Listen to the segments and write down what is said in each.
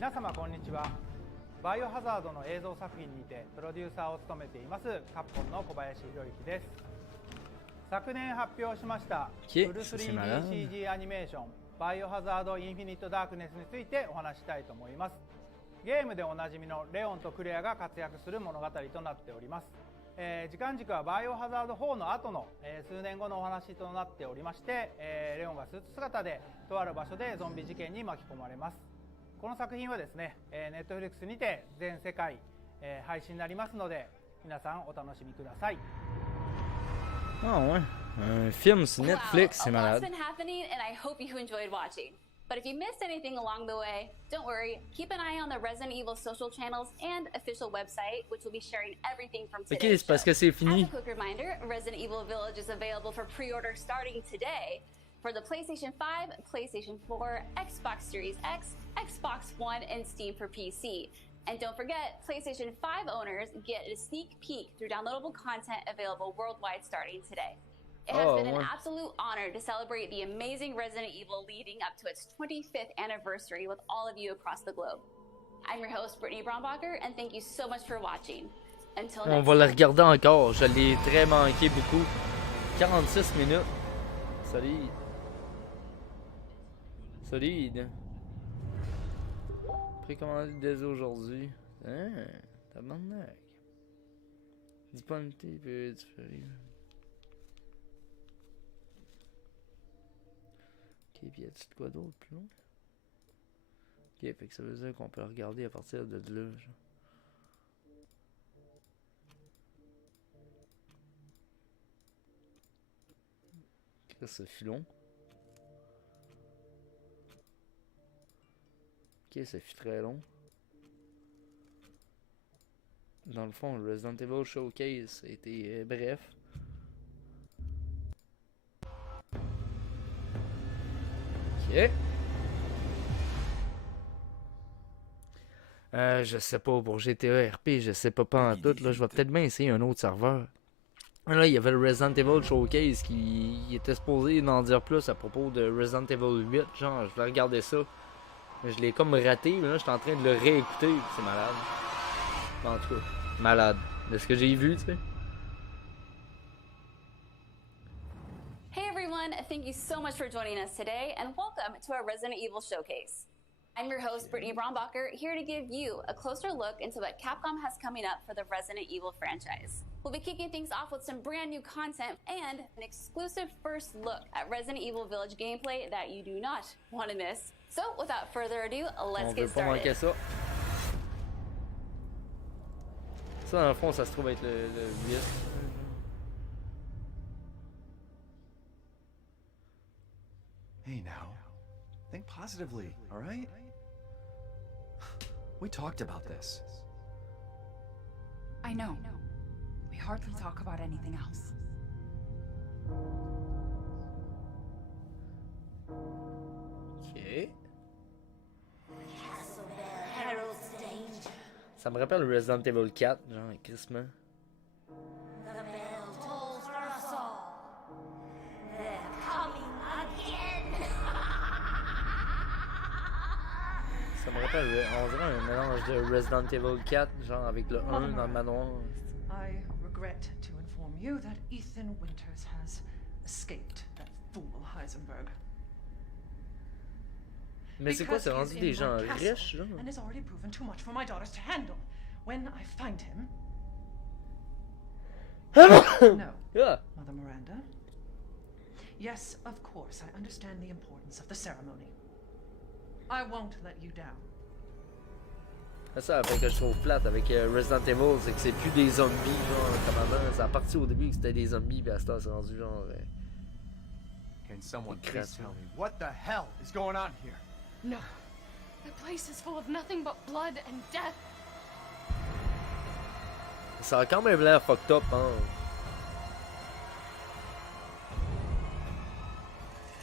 皆様こんにちは。バイオハザードの映像作品にてプロデューサーを務めていますカプコンの小林博之です。昨年発表しましたフル 3DCG アニメーションバイオハザードインフィニットダークネスについてお話したいと思います。ゲームでおなじみのレオンとクレアが活躍する物語となっております。時間軸はバイオハザード4の後の、数年後のお話となっておりまして、レオンがスーツ姿でとある場所でゾンビ事件に巻き込まれます。この作品はですね、Netflix にて全世界、配信になりますので皆さんお楽しみください。Ah ouais, un film sur Netflix, c'est Wow, a lot's malade. been happening, and I hope you enjoyed watching. But if you missed anything along the way, don't worry. Keep an eye on the Resident Evil social channels and official website, which will be sharing everything from Ok, today's c'est parce que show. c'est fini. As a quick reminder, Resident Evil Village is available for pre-order starting today for the PlayStation 5, PlayStation 4, Xbox Series X, Xbox One, and Steam for PC. And don't forget, PlayStation 5 owners get a sneak peek through downloadable content available worldwide starting today. It has been an absolute honor to celebrate the amazing Resident Evil leading up to its 25th anniversary with all of you across the globe. I'm your host, Brittany Brombacher, and thank you so much for watching. Until On next va le time. regarder encore. Je l'ai très manqué beaucoup. 46 minutes. Solide. Solide. Précommandé dès aujourd'hui. Hein, tabarnak. Disponibilité peut différer. Ok, pis y'a-tu de quoi d'autre plus long? Ok, fait que ça veut dire qu'on peut le regarder à partir de là, genre. C'est filon. Ok, ça fut très long. Dans le fond, le Resident Evil Showcase a été bref. Ok. Je sais pas, pour GTA RP, je sais pas en tout. Là, je vais peut-être bien essayer un autre serveur. Là, il y avait le Resident Evil Showcase qui était supposé en dire plus à propos de Resident Evil 8. Genre, je voulais regarder ça. Mais je l'ai comme raté. Mais là, je suis en train de le réécouter. C'est malade. En tout cas, malade. De ce que j'ai vu, tu sais. Hey everyone, thank you so much for joining us today, and welcome to our Resident Evil Showcase. I'm your host, Brittany Brombacher, here to give you a closer look into what Capcom has coming up for the Resident Evil franchise. We'll be kicking things off with some brand new content and an exclusive first look at Resident Evil Village gameplay that you do not want to miss. So, without further ado, let's get On veut pas manquer started. ça. Ça, dans le fond, ça se trouve être le 8. Hey now, think positively, alright? We talked about this. I know. We hardly talk about anything else. Ok. Ça me rappelle Resident Evil 4, genre, crissement. The bell tolls for us all. They're coming again. Ça me rappelle, on dirait un mélange de Resident Evil 4, genre avec le 1 dans le manoir. I regret to inform you that Ethan Winters has escaped that fool Heisenberg. Mais c'est quoi, Because c'est he rendu is des in gens my castle riches, genre? and has already proven too much for my daughters to handle. When I find him... No, Yeah. Mother Miranda. Yes, of course, I understand the importance of the ceremony. I won't let you down. C'est ça, fait que je trouve plate avec Resident Evil, c'est que c'est plus des zombies, genre, comme avant. Ça a parti au début que c'était des zombies, puis à ce temps, c'est rendu genre. Can someone Crap. please tell me what the hell is going on here? No. The place is full of nothing but blood and death. Ça a quand même l'air fucked up, hein.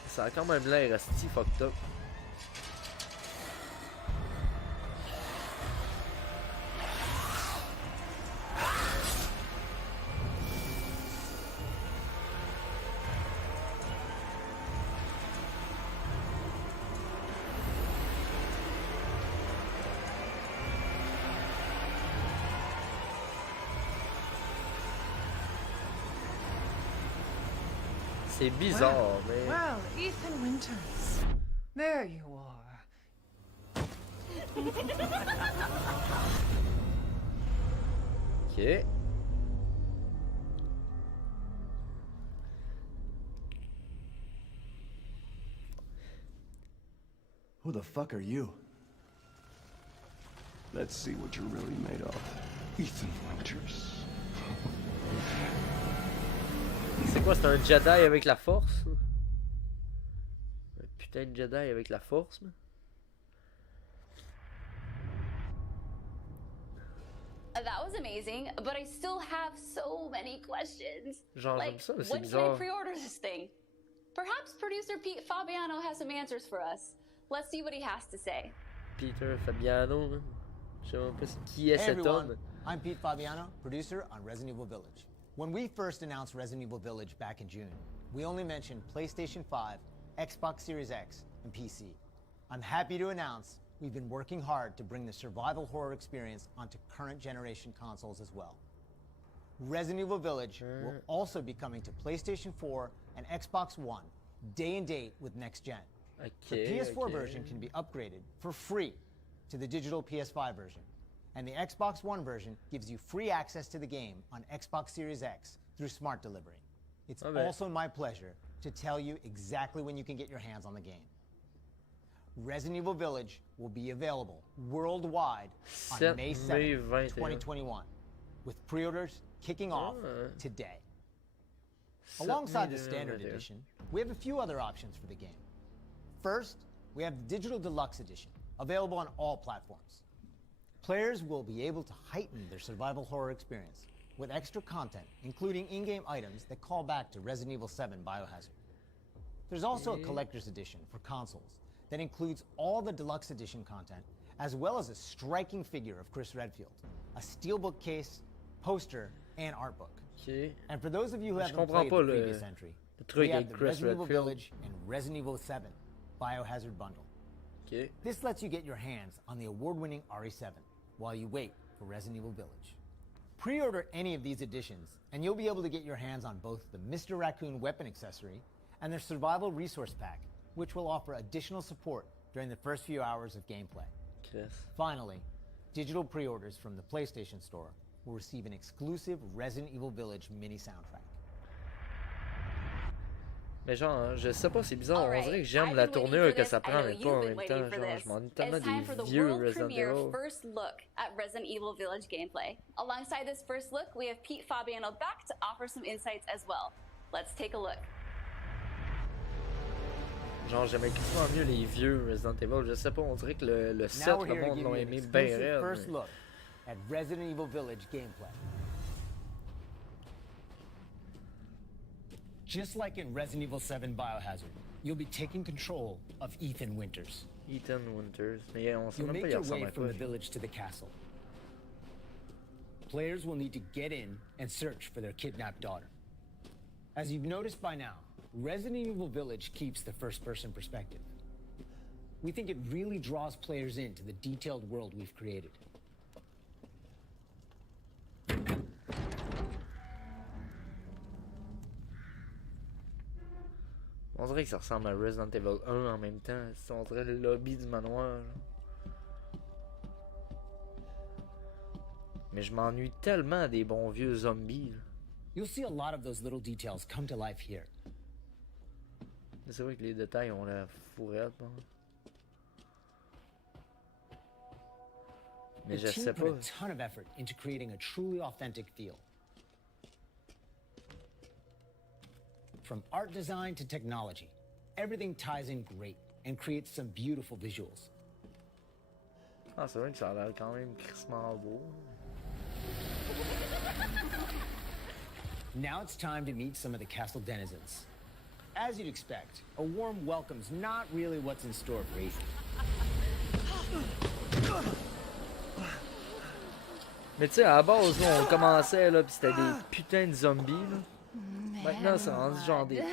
Ça a quand même l'air asti fucked up. C'est bizarre, mais... Well, Ethan Winters. There you are. Ok. Who the fuck are you? Let's see what you're really made of. Ethan Winters. C'est quoi, c'est un Jedi avec la force? Un putain de Jedi avec la force, man? That was amazing, but I still have so many questions. Genre, Like, j'aime ça, mais c'est when can I bizarre. pre-order this thing? Perhaps producer Pete Fabiano has some answers for us. Let's see what he has to say. Peter Fabiano, man. Je sais même pas qui est Hey cet everyone, homme. I'm Pete Fabiano, producer on Resident Evil Village. When we first announced Resident Evil Village back in June, we only mentioned PlayStation 5, Xbox Series X, and PC. I'm happy to announce we've been working hard to bring the survival horror experience onto current generation consoles as well. Resident Evil Village will also be coming to PlayStation 4 and Xbox One, day and date with next gen. The PS4 version can be upgraded for free to the digital PS5 version, and the Xbox One version gives you free access to the game on Xbox Series X through Smart Delivery. It's also my pleasure to tell you exactly when you can get your hands on the game. Resident Evil Village will be available worldwide on May 7th, 2021, with pre-orders kicking off today. Alongside the standard edition, we have a few other options for the game. First, we have the Digital Deluxe Edition, available on all platforms. Players will be able to heighten their survival horror experience with extra content, including in-game items that call back to Resident Evil 7 Biohazard. There's also a collector's edition for consoles that includes all the Deluxe Edition content, as well as a striking figure of Chris Redfield, a steelbook case, poster, and art book. And for those of you who haven't played the previous entry, we have the Resident Evil Village and Resident Evil 7 Biohazard bundle. This lets you get your hands on the award-winning RE7 while you wait for Resident Evil Village. Pre-order any of these editions, and you'll be able to get your hands on both the Mr. Raccoon weapon accessory and their survival resource pack, which will offer additional support during the first few hours of gameplay. Finally, digital pre-orders from the PlayStation Store will receive an exclusive Resident Evil Village mini soundtrack. Mais genre, je sais pas, c'est bizarre. On dirait que j'aime la tournure que ça prend, mais pas en même temps. Genre, je m'ennuie tellement des vieux Resident Evil. First look at Resident Evil Village gameplay. Alongside this first look, we have Pete Fabiano back to offer some insights as well. Let's take a look. Genre, j'aimais quasiment mieux les vieux Resident Evil. Je sais pas, on dirait que le 7, le monde l'ont aimé bien raide. First look at Resident Evil Village gameplay. Just like in Resident Evil 7 Biohazard, you'll be taking control of Ethan Winters. Ethan Winters. Mais on sait You'll même pas make il your ressemble way à from quoi. the village to the castle. Players will need to get in and search for their kidnapped daughter. As you've noticed by now, Resident Evil Village keeps the first-person perspective. We think it really draws players into the detailed world we've created. On dirait que ça ressemble à Resident Evil 1 en même temps. On dirait le lobby du manoir. Mais je m'ennuie tellement des bons vieux zombies. You'll see a lot of those little details come to life here. C'est vrai que les détails ont la fourrette. Bon. Mais The je team sais put pas. a ton of effort into creating a truly authentic feel. From art design to technology, everything ties in great and creates some beautiful visuals. Ah, c'est vrai que ça a l'air quand même crissement beau. Now it's time to meet some of the castle denizens. As you'd expect, a warm welcome's not really what's in store for Ethan. Mais tu sais, à la base, là, on commençait, là, pis c'était des putains de zombies, là. Maintenant, c'est rendu genre des...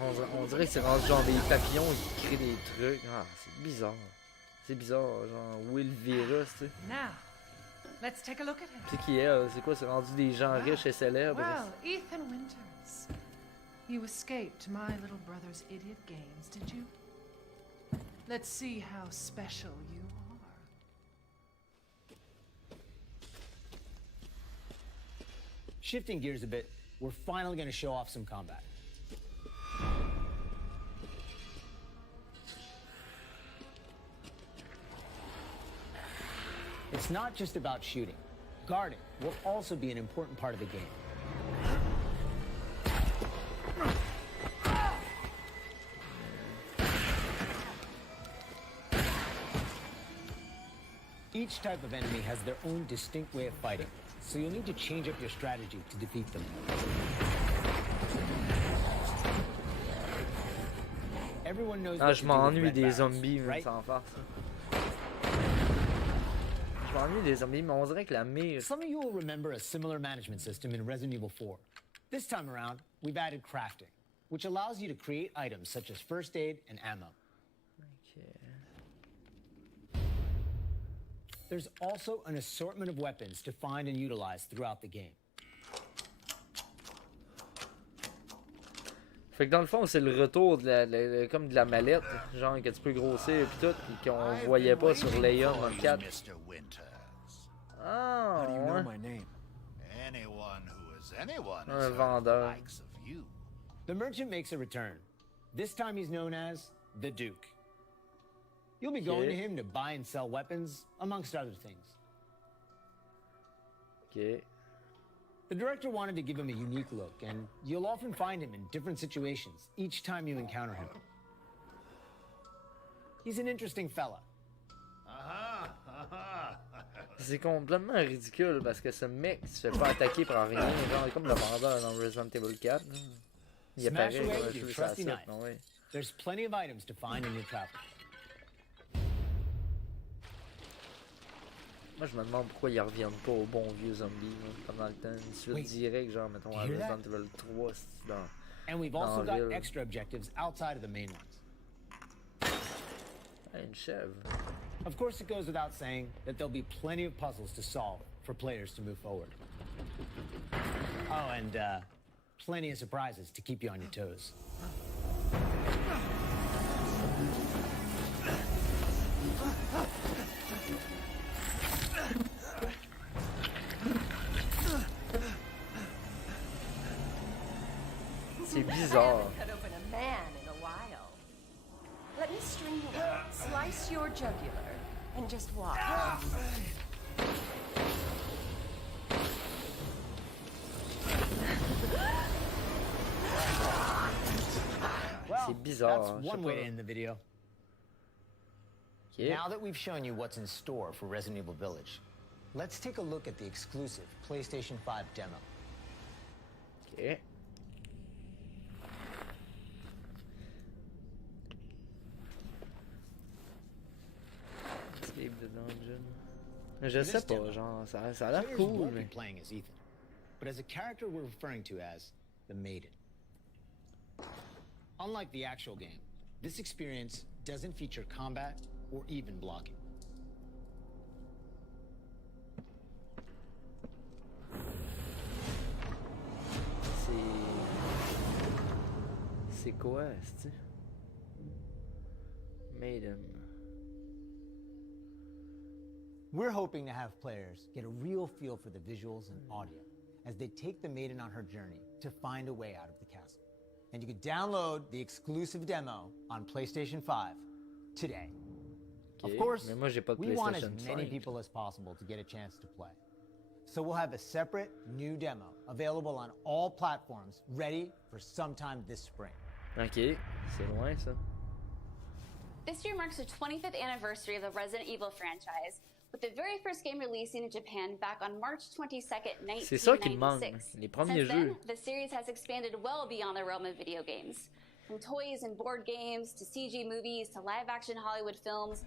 On dirait que c'est rendu genre des papillons qui créent des trucs. Ah, c'est bizarre. C'est bizarre, genre, où est le virus, tu sais. Now, let's take a look at him. C'est qui est, c'est quoi, c'est rendu des gens riches et célèbres. Well, Ethan Winters. You escaped my little brother's idiot games, did you? Let's see how special you are. Shifting gears a bit, we're finally going to show off some combat. It's not just about shooting. Guarding will also be an important part of the game. Each type of enemy has their own distinct way of fighting, so you'll need to change up your strategy to defeat them. Everyone knows Ah, what je to do with m'ennuie red des barrels, zombies, mais right? sans farce. Je m'ennuie des zombies, mais on dirait que la mire. Some of you will remember a similar management system in Resident Evil 4. This time around, we've added crafting, which allows you to create items such as first aid and ammo. There's also an assortment of weapons to find and utilize throughout the game. Fait que dans le fond, c'est le retour de comme de la mallette, genre que tu peux grossir pis tout, pis qu'on voyait pas sur Leon dans le 4. Ah, How do you know ouais. my name? Un vendeur. The merchant makes a return. This time he's known as the Duke. You'll be going to him to buy and sell weapons, amongst other things. Ok. The director wanted to give him a unique look, and you'll often find him in different situations each time you encounter him. He's an interesting fella. C'est complètement ridicule parce que ce mec se fait pas attaquer par rien, genre comme le vendeur dans Resident Evil 4. Là. Il Smash apparaît, away ouais, with je your veux ça, trusty knife. ouais. There's plenty of items to find in your travels. Moi, je me demande pourquoi ils reviennent pas au bon vieux zombie, là, comme dans le temps. Une suite direct, genre, mettons, à you hear Resident Evil 3, c'est dans... And we've also dans la got ville. extra objectives outside of the main ones. Hey, une chèvre. Of course, it goes without saying that there'll be plenty of puzzles to solve for players to move forward. Oh, and plenty of surprises to keep you on your toes. C'est bizarre. Cut open a man in a while. Let me string you up, slice your jugular, and just watch. Well, C'est bizarre, that's je sais one way pas. to end the video. Ok. Now that we've shown you what's in store for Resident Evil Village, let's take a look at the exclusive PlayStation 5 demo. Ok. Escape the dungeon. Je sais pas, genre, ça a l'air Players cool, won't be mais... playing as Ethan, but as a character we're referring to as the Maiden. Unlike the actual game, this experience doesn't feature combat or even blocking. C'est quoi, c'est Maiden. We're hoping to have players get a real feel for the visuals and audio as they take the Maiden on her journey to find a way out of the castle. And you can download the exclusive demo on PlayStation 5 today. Ok, Of course, mais moi j'ai pas de we want as PlayStation many 5. people as possible to get a chance to play. So we'll have a separate new demo available on all platforms, ready for sometime this spring. Ok, c'est loin ça. This year marks the 25th anniversary of the Resident Evil franchise, with the very first game releasing in Japan back on March 22nd, 1996. C'est ça qui me manque, les premiers Since then, jeux. the series has expanded well beyond the realm of video games. From toys and board games, to CG movies, to live-action Hollywood films,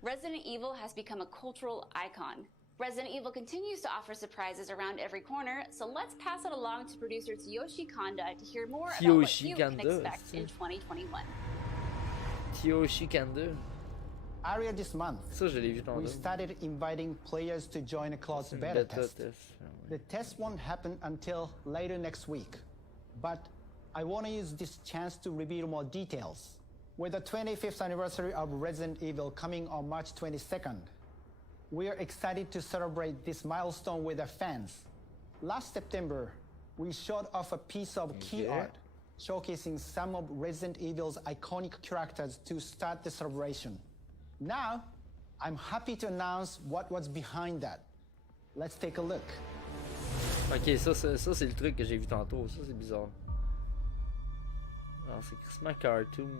Resident Evil has become a cultural icon. Resident Evil continues to offer surprises around every corner, so let's pass it along to producer Tsuyoshi Kanda to hear more about what Tsuyoshi you can Kanda, expect in 2021. Tsuyoshi Kanda. Earlier this month, Ça, je l'ai vu tantôt. we started inviting players to join a closed C'est une beta bêta test. test. Ah ouais. The test won't happen until later next week, but I want to use this chance to reveal more details. With the 25th anniversary of Resident Evil coming on March 22nd, we are excited to celebrate this milestone with our fans. Last September, we showed off a piece of key art showcasing some of Resident Evil's iconic characters to start the celebration. Now, I'm happy to announce what was behind that. Let's take a look. Ok, ça c'est le truc que j'ai vu tantôt. Ça c'est bizarre. Alors c'est quasiment cartoon.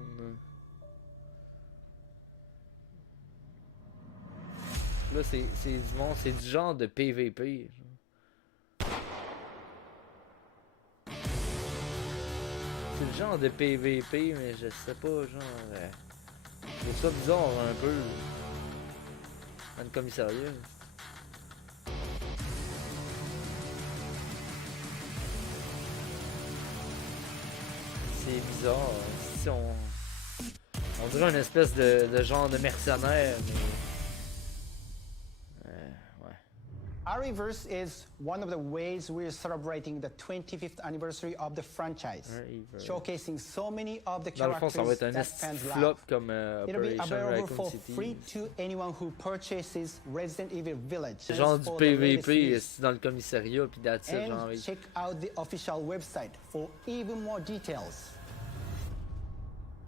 Là c'est du monde, c'est du genre de PVP. C'est le genre de PVP, mais je sais pas, genre. Je trouve ça bizarre un peu. Dans le commissariat. C'est bizarre. Si on dirait une espèce de genre de mercenaire, mais. Ouais. Arrowverse is one of the ways we're celebrating the 25th anniversary of the franchise, showcasing so many of the Dans le fond, characters ça va être un that esti fans flop love. comme It'll be Operation available Raccoon for City. free to anyone who purchases Resident Evil Village. C'est genre du For the latest PVP news. dans le commissariat, puis that's it, genre. And check out the official website for even more details.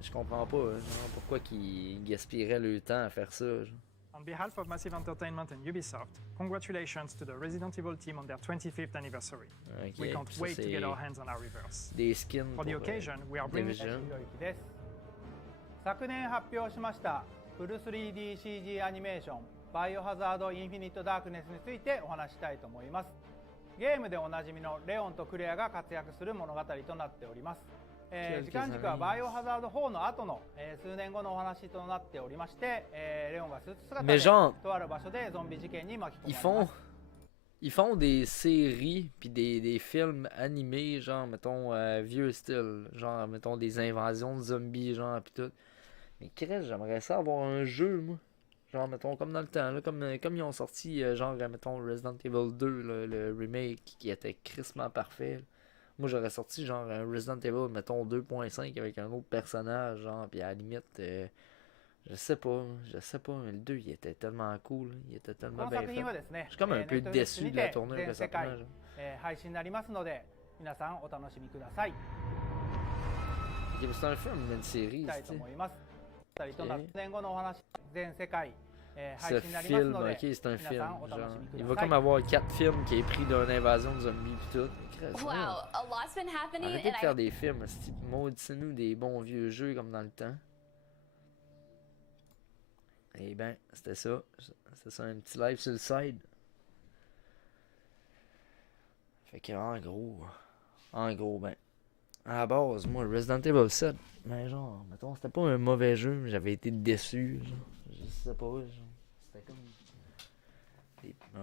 Je comprends pas, genre, pourquoi qu'ils gaspilleraient le temps à faire ça. Genre. On behalf of Massive Entertainment and Ubisoft, congratulations to the Resident Evil team on their 25th anniversary. Okay, We can't ça, wait to c'est get our hands on our reverse. Des skins For the pour, occasion, we are bringing Division. です。昨年発表しましたフル 3DCG アニメーションバイオハザードインフィニットダークネスについてお話したいと思います。ゲームでおなじみのレオンとクレアが活躍する物語となっております。時間軸はバイオハザード4の後の、数年後のお話となっておりまして、レオンがスーツ姿で Mais genre, とある場所でゾンビ事件に巻き込まれます。ils font des séries puis des films animés, genre, mettons, vieux style, genre, mettons, des invasions de zombies, genre, pis tout. Mais Chris, j'aimerais ça avoir un jeu, moi. Genre, mettons, comme dans le temps, là, comme ils ont sorti, genre, mettons, Resident Evil 2, là, le remake, qui était crissement parfait. Là. Moi, j'aurais sorti, genre, un Resident Evil, mettons, 2.5 avec un autre personnage, genre, pis à la limite, je sais pas, mais le 2, il était tellement cool, il était tellement bien fait. Je suis comme un peu déçu de la tournure que ça prend, genre. 配信になりますので、皆さんお楽しみください。 Ok, mais c'est un film, une série, たいと c'est 思います。2人とな年後のお話、全世界、ce 配信になります film, ので、 ok, c'est un 皆 film. さんお楽 Genre, しみく il だ va さい。 comme avoir 4 films qui est pris d'une invasion de zombies pis tout. Chris, Wow, a lot's been happening, arrêtez and de faire des films, maudissez-nous des bons vieux jeux comme dans le temps. Eh ben, c'était ça. C'était ça, un petit live sur le side. Fait que, en gros, ben, à la base, moi, Resident Evil 7, ben, genre, mettons, c'était pas un mauvais jeu, mais j'avais été déçu, genre, je sais pas, genre, c'était comme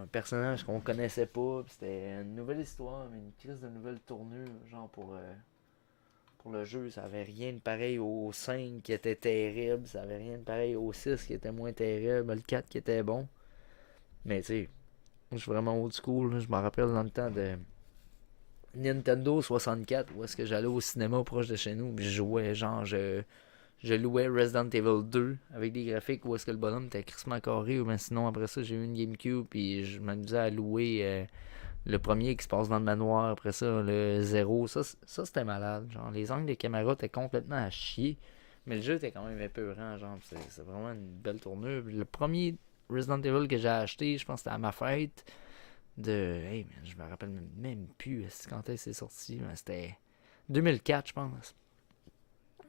un personnage qu'on connaissait pas, pis c'était une nouvelle histoire, mais une crise de nouvelle tournure, genre, pour le jeu, ça avait rien de pareil au 5 qui était terrible, ça avait rien de pareil au 6 qui était moins terrible, le 4 qui était bon, mais tu sais, je suis vraiment old school, là, je me rappelle dans le temps de Nintendo 64 où est-ce que j'allais au cinéma proche de chez nous, puis je jouais, genre, je louais Resident Evil 2 avec des graphiques où est-ce que le bonhomme était crissement carré, ou bien sinon après ça j'ai eu une GameCube puis je m'amusais à louer le premier qui se passe dans le manoir, après ça le 0, ça c'était malade, genre les angles de caméra étaient complètement à chier, mais le jeu était quand même épeurant, genre c'est vraiment une belle tournure. Le premier Resident Evil que j'ai acheté, je pense que c'était à ma fête de, hey man, je me rappelle même plus quand est-ce que c'est sorti, mais c'était 2004 je pense.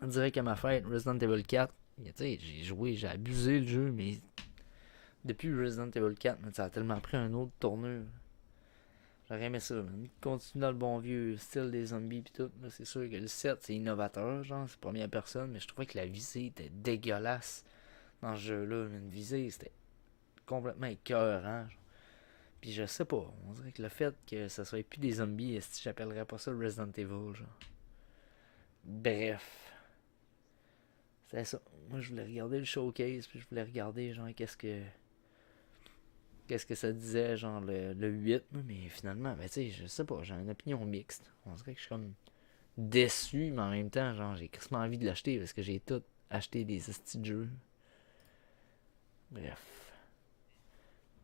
On dirait qu'à ma fête, Resident Evil 4, tu sais, j'ai joué, j'ai abusé le jeu, mais depuis Resident Evil 4, ça a tellement pris un autre tournure. J'aurais aimé ça, man. Continue dans le bon vieux style des zombies pis tout. Là, c'est sûr que le 7, c'est innovateur, genre, c'est première personne, mais je trouvais que la visée était dégueulasse dans ce jeu-là. Une visée, c'était complètement écœurant. Puis je sais pas, on dirait que le fait que ça soit plus des zombies, est-ce que j'appellerais pas ça Resident Evil, genre. Bref. C'est ça. Moi, je voulais regarder le showcase, puis je voulais regarder, genre, qu'est-ce que ça disait, genre, le 8, mais finalement, ben, tu sais, je sais pas, j'ai une opinion mixte. On dirait que je suis comme déçu, mais en même temps, genre, j'ai quasiment envie de l'acheter parce que j'ai tout acheté des estis de jeux. Bref.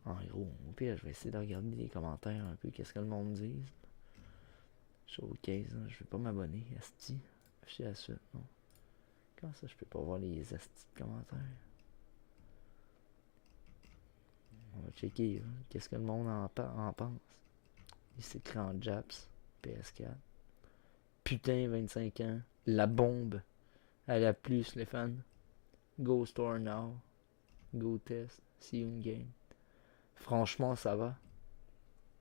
En gros, au pire, je vais essayer de regarder les commentaires un peu, qu'est-ce que le monde dit. Showcase, hein, je vais pas m'abonner, esti. Afficher la suite, non. Comment ça, je peux pas voir les estis de commentaires? On va checker, hein, qu'est-ce que le monde en pense. Il s'écrit en Japs, PS4. Putain, 25 ans. La bombe. Elle a plus, les fans. Go store now. Go test. See you in game. Franchement, ça va.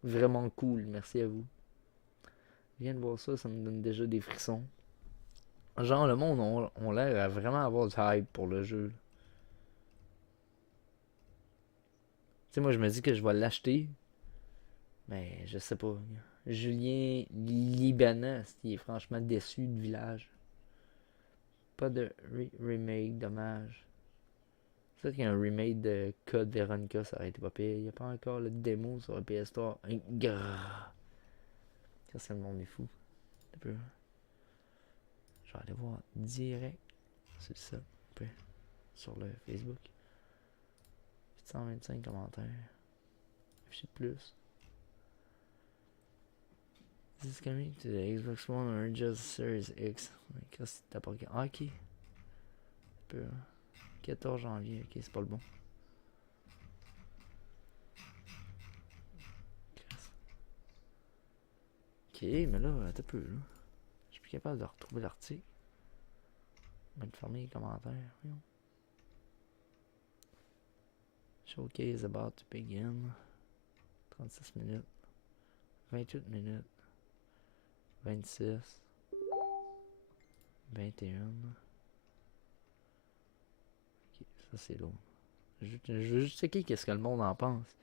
Vraiment cool, merci à vous. Je viens de voir ça, ça me donne déjà des frissons. Genre, le monde on l'air à vraiment avoir du hype pour le jeu. Tu sais, moi, je me dis que je vais l'acheter. Mais je sais pas. Julien Libanas, qui est franchement déçu de Village. Pas de remake, dommage. C'est sûr qu'il y a un remake de Code Veronica, ça aurait été pas pire. Il n'y a pas encore le démo sur le PS3. Ça, le monde est fou. Un peu. Je vais aller voir direct. C'est ça. Un peu. Sur le Facebook. 125 commentaires. Je sais plus. This is coming to the Xbox One or just Series X. Qu'est-ce que t'as pas regardé? Ah, ok. Un peu. 14 janvier. Ok, c'est pas le bon. Ok, mais là, attends un peu, là. Je suis plus capable de retrouver l'article. Je vais te fermer les commentaires. Voyons. Showcase about to begin. 36 minutes. 28 minutes. 26. 21. Ok, ça c'est long. Je veux juste checker qu'est-ce que le monde en pense.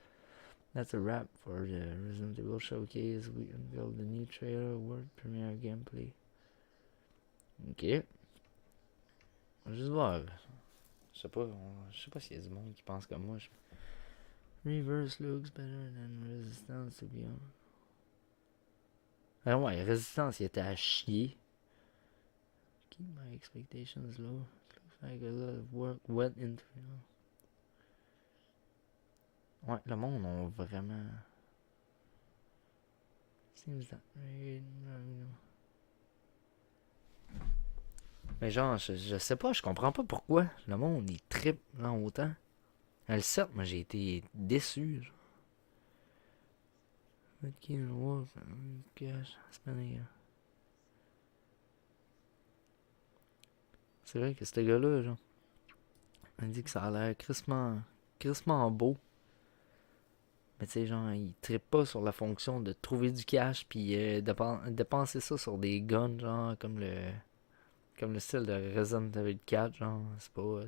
That's a wrap for the Resident Evil Showcase. We unveiled the new trailer, world premiere gameplay. Ok. On va juste voir. Je sais pas s'il y a du monde qui pense comme moi. Reverse looks better than Resistance to be honest. Ah ouais, Resistance, il était à chier. Keep my expectations low. Looks like a lot of work went into it. Ouais, le monde a vraiment... Seems that... Mais genre, je sais pas, je comprends pas pourquoi le monde il trippe genre autant. Le 7, moi j'ai été déçu. Genre. C'est vrai que ce gars-là, genre, il dit que ça a l'air crissement beau. Mais tu sais, genre, il trippe pas sur la fonction de trouver du cash puis dépenser ça sur des guns, genre, comme le style de Resident Evil 4, genre, c'est pas...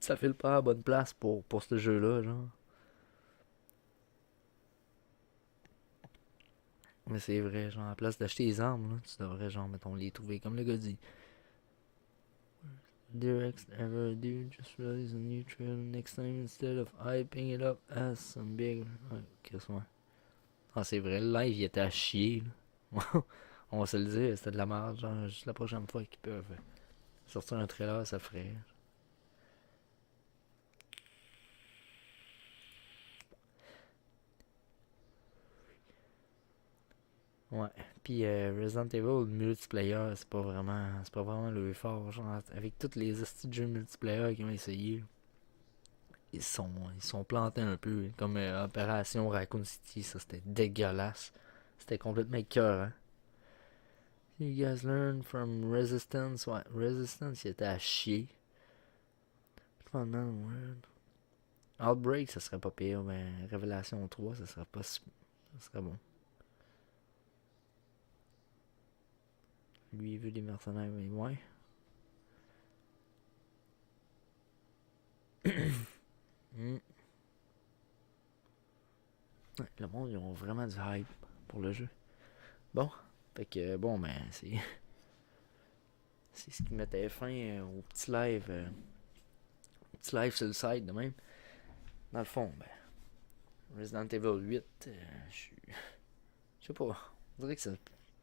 Ça file pas à la bonne place pour ce jeu-là, genre. Mais c'est vrai, genre, à la place d'acheter les armes, là, tu devrais, genre, mettons, les trouver comme le gars dit. Direct ever do, just release a new trailer next time instead of hyping it up as some big... Ouais. Ah, c'est vrai, le live, il était à chier, là. On va se le dire, c'était de la merde, genre, juste la prochaine fois qu'ils peuvent sortir un trailer, ça ferait... Ouais, puis Resident Evil multiplayer, c'est pas vraiment le fort, genre, avec tous les astuces de jeux multiplayer qu'ils ont essayé, ils sont plantés un peu, comme Opération Raccoon City, ça c'était dégueulasse, c'était complètement écœurant. You guys learn from Resistance, ouais, Resistance il était à chier. Fun man word. Outbreak ça serait pas pire, mais Révélation 3 ça serait pas, ça serait bon. Lui, il veut des mercenaires, mais ouais. Ouais, le monde, ils ont vraiment du hype pour le jeu. Bon, fait que, bon, ben, c'est ce qui mettait fin au petit live. Petit live sur le site, de même. Dans le fond, ben, Resident Evil 8, je sais pas. On dirait que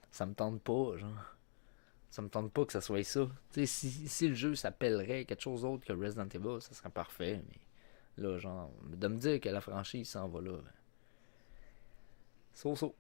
ça me tente pas, genre. Ça me tente pas que ça soit ça. Tu sais, si le jeu s'appellerait quelque chose d'autre que Resident Evil, ça serait parfait, mais là, genre, de me dire que la franchise s'en va là, so.